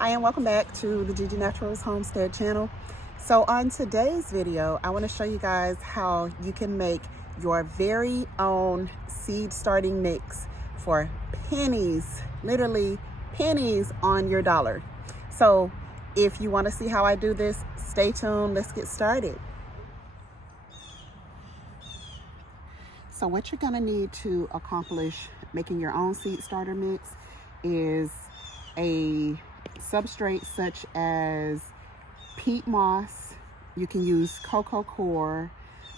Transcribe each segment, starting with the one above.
Hi and welcome back to the Naturals Homestead channel. So on today's video, I want to show you guys how you can make your very own seed starting mix for pennies, literally pennies on your dollar. So if you want to see how I do this, stay tuned. Let's get started. So what you're going to need to accomplish making your own seed starter mix is a substrate such as peat moss. You can use cocoa coir,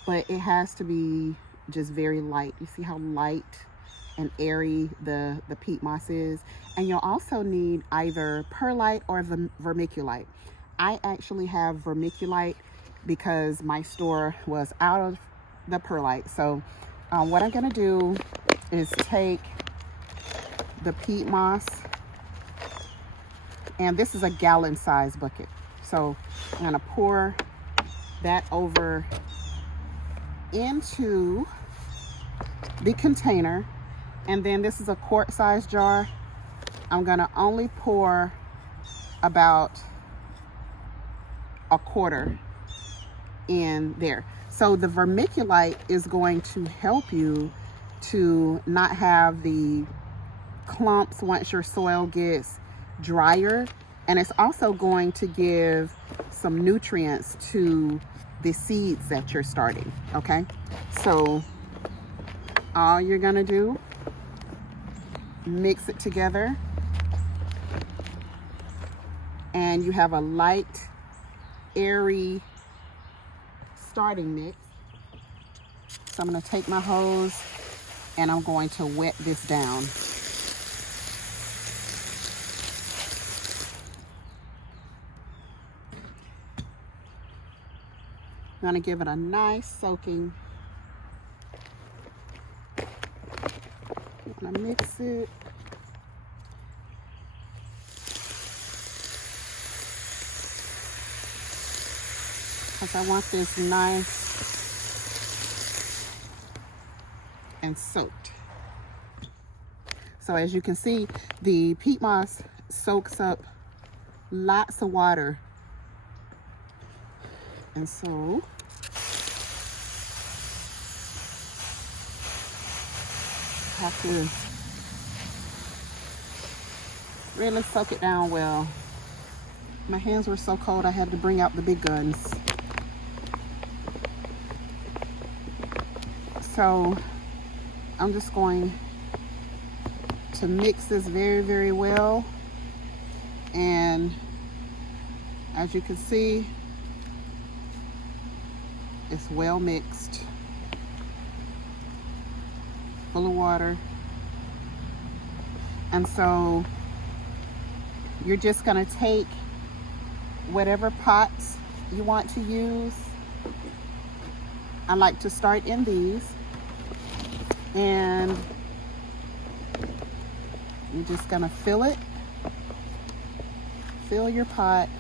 but it has to be just very light. You see how light and airy the peat moss is? And you'll also need either perlite or vermiculite. I actually have vermiculite because my store was out of the perlite. So what I'm going to do is take the peat moss, and this is a gallon size bucket. So I'm going to pour that over into the container. And then this is a quart size jar. I'm going to only pour about a quarter in there. So the vermiculite is going to help you to not have the clumps once your soil gets drier, and it's also going to give some nutrients to the seeds that you're starting. Okay, so all you're gonna do, mix it together, and you have a light, airy starting mix. So I'm going to take my hose and I'm going to wet this down. I'm going to give it a nice soaking. I'm going to mix it. Because I want this nice and soaked. So as you can see, the peat moss soaks up lots of water. And so I have to really soak it down well. My hands were so cold I had to bring out the big guns. So I'm just going to mix this very, very well. And as you can see, it's well mixed, full of water. And so you're just going to take whatever pots you want to use. I like to start in these. And you're just gonna fill it, fill your pot.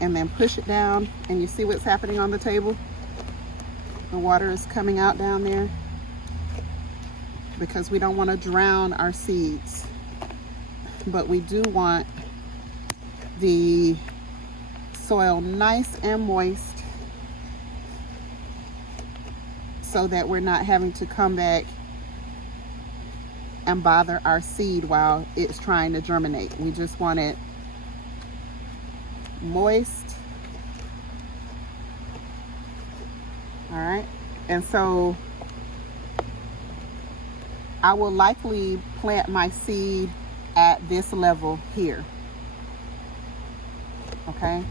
And then push it down, and you see what's happening on the table? The water is coming out down there, because we don't want to drown our seeds, but we do want the soil nice and moist so that we're not having to come back and bother our seed while it's trying to germinate. We just want it moist. All right, and so I will likely plant my seed at this level here. Okay,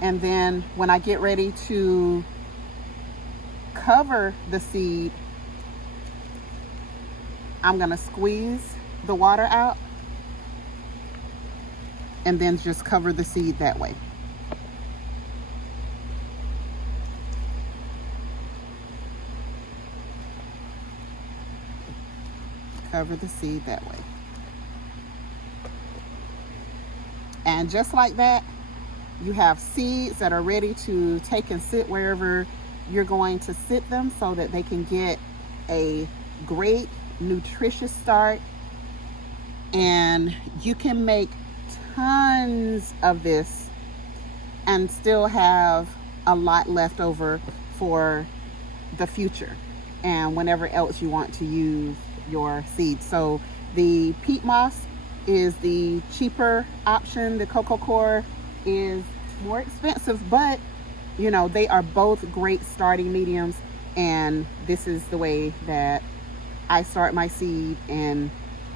and then when I get ready to cover the seed, I'm gonna squeeze the water out and then just cover the seed that way. Cover the seed that way. And just like that, You have seeds that are ready to take and sit wherever you're going to sit them so that they can get a great nutritious start. And you can make tons of this and still have a lot left over for the future and whenever else you want to use your seeds. So the peat moss is the cheaper option. The coco coir is more expensive, but you know, they are both great starting mediums, and this is the way that I start my seed and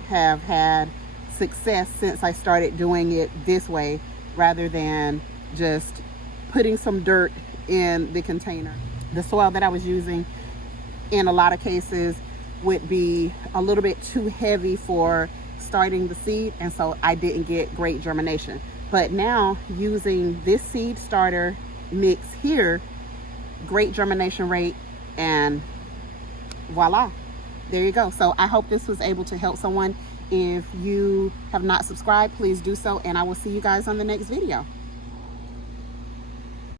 have had success since I started doing it this way rather than just putting some dirt in the container. The soil that I was using in a lot of cases would be a little bit too heavy for starting the seed, and so I didn't get great germination. But now using this seed starter mix here, great germination rate, and voila, there you go. So I hope this was able to help someone. If you have not subscribed, please do so, and I will see you guys on the next video.